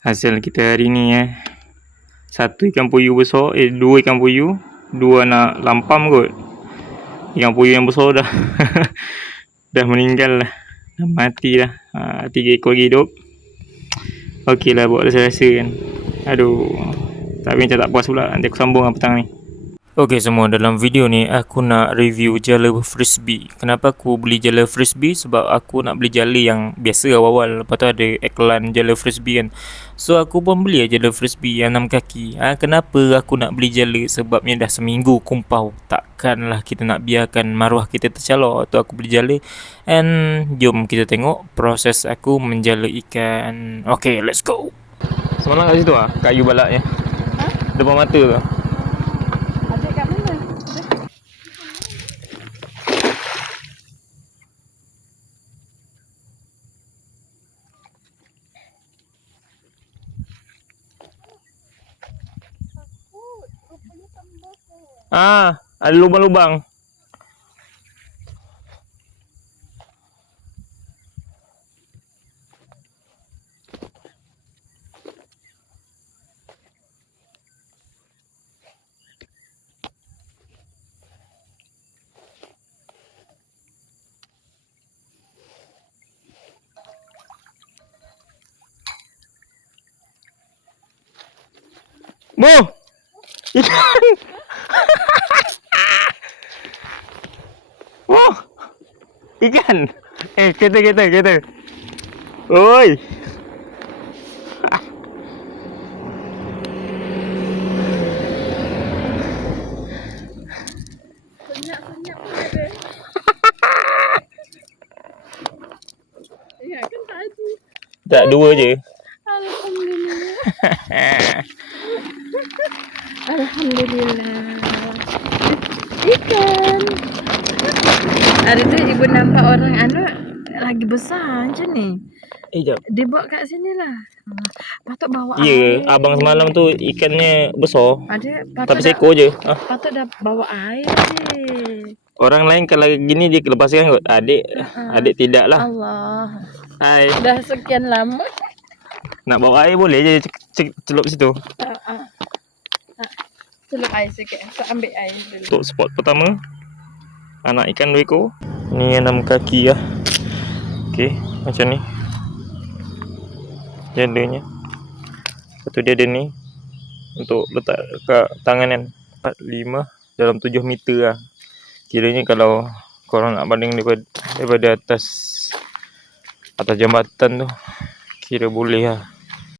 Hasil kita hari ni satu ikan puyuh besar, dua ikan puyuh, dua anak lampam kot. Ikan puyuh yang besar dah dah meninggal dah, dah mati dah. 3 ekor lagi hidup. Okey lah buat rasa-rasa kan. Aduh, tapi macam tak puas pula. Nanti aku sambung petang ni. Okey semua, dalam video ni aku nak review jala frisbee. Kenapa aku beli jala frisbee? Sebab aku nak beli jala yang biasa awal-awal. Lepas tu ada iklan jala frisbee kan. So aku pun beli jala frisbee yang 6 kaki. Kenapa aku nak beli jala? Sebabnya dah seminggu kumpau. Takkanlah kita nak biarkan maruah kita tercalor. Tu aku beli jala. And jom kita tengok proses aku menjala ikan. Okay, let's go. Semalam kat situ kayu balaknya. Depan mata tu. Ada lubang-lubang. Ikan. Ikan. Kereta. Oi. Senyap ada. Ya kan tadi. Tak, dua je. Alhamdulillah. Alhamdulillah. Ikan. Hari tu ibu nampak orang lagi besar macam ni. Jap. Dia bawa kat sini lah. Patut bawa air. Ya, abang semalam tu ikannya besar. Tapi seekor je. Patut dah bawa air je. Orang lain kalau gini dia lepaskan kot. Adik tidak lah. Allah. Hai. Dah sekian lama. Nak bawa air boleh je celup situ. Celup air sikit. Ambil air dulu. Untuk spot pertama, anak ikan 2 ekor. Ni 6 kaki lah. Okey, macam ni jandanya. Lepas tu dia ada ni untuk letak kat tangan kan. 4, 5 dalam 7 meter lah. Kiranya kalau korang nak banding daripada atas jambatan tu, kira boleh lah.